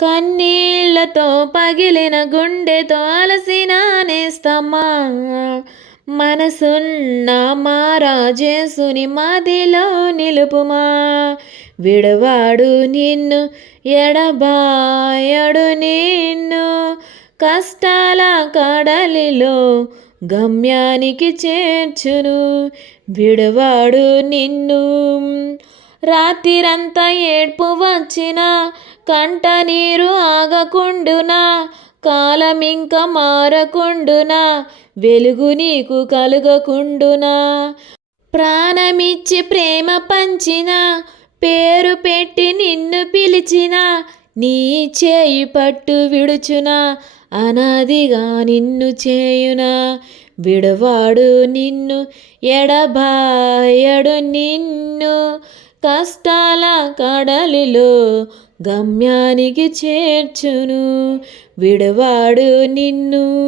కన్నీళ్ళతో పగిలిన గుండెతో అలసిన నేస్తమ్మా. మనసున్న మా రాజేసుని మాదిలో నిలుపుమా. విడవాడు నిన్ను ఎడబాయడు నిన్ను. కష్టాల కడలిలో గమ్యానికి చేర్చును. విడవాడు నిన్ను. రాత్రిరంతా ఏడ్పు వచ్చినా కంట నీరు ఆగకుండునా కాలమింక మారకుండునా వెలుగు నీకు కలుగకుండునా. ప్రాణమిచ్చి ప్రేమ పంచిన పేరు పెట్టి నిన్ను పిలిచిన నీ చేయి పట్టు విడుచునా అనాదిగా నిన్ను చేయునా. విడవాడు నిన్ను ఎడబాయడు నిన్ను కష్టాల కడలిలో గమ్యానికి చేర్చును. విడవాడు నిన్ను.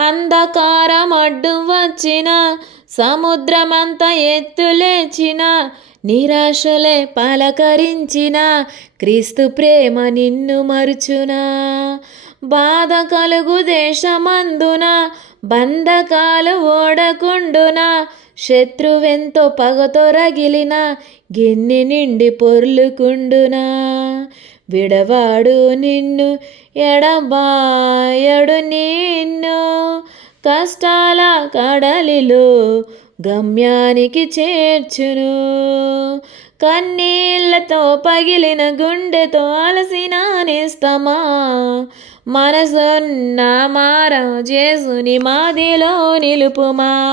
అంధకారం అడ్డు వచ్చిన సముద్రమంత ఎత్తులేచిన నిరాశలే పలకరించిన క్రీస్తు ప్రేమ నిన్ను మరుచునా. బాధ కలుగు దేశమందున బంధకాలు ఓడకుండునా శత్రువెంతో పగతో రగిలిన గిన్ని నిండి పొర్లుకుండునా. విడవాడు నిన్ను ఎడబాయడు నిన్ను. కష్టాల కడలిలో గమ్యానికి చేర్చును. కన్నీళ్ళతో పగిలిన గుండెతో అలసిన నేస్తమా. మనసున్న మారం చేసుని మాదిలో నిలుపుమా.